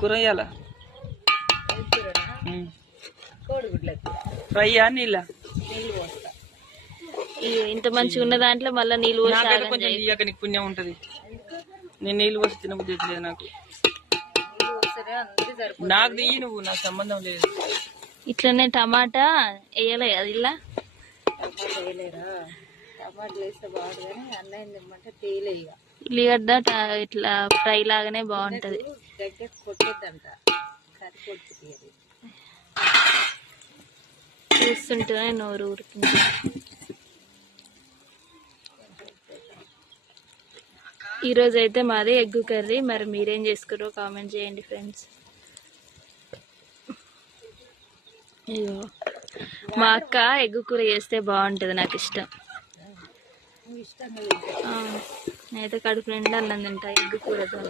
కూరయ్యాల ఫ్రైయా నీళ్ళ ఇంత మంచిగా ఉన్న దాంట్లో మళ్ళీ నీళ్ళు కొంచెం తీయక నీకు పుణ్యం ఉంటది. నేను నీళ్ళు పోసి తినబుద్ధి లేదు నాకు. నాకు తీయి నువ్వు, నాకు సంబంధం లేదు. ఇట్లనే టమాటా వేయలే అది ఇలా ఉల్లిగడ్డ ఇట్లా ఫ్రై లాగానే బాగుంటది. చూస్తుంటేనే నోరు ఊరుతుంది. ఈరోజు అయితే మాది ఎగ్ కర్రీ. మరి మీరేం చేసుకున్నారో కామెంట్ చేయండి ఫ్రెండ్స్. అయ్యో మా అక్క ఎగ్ కూర చేస్తే బాగుంటుంది, నాకు ఇష్టం. నేనైతే కడుపు నిండా అన్నం తింటా ఎగ్ కూరతో.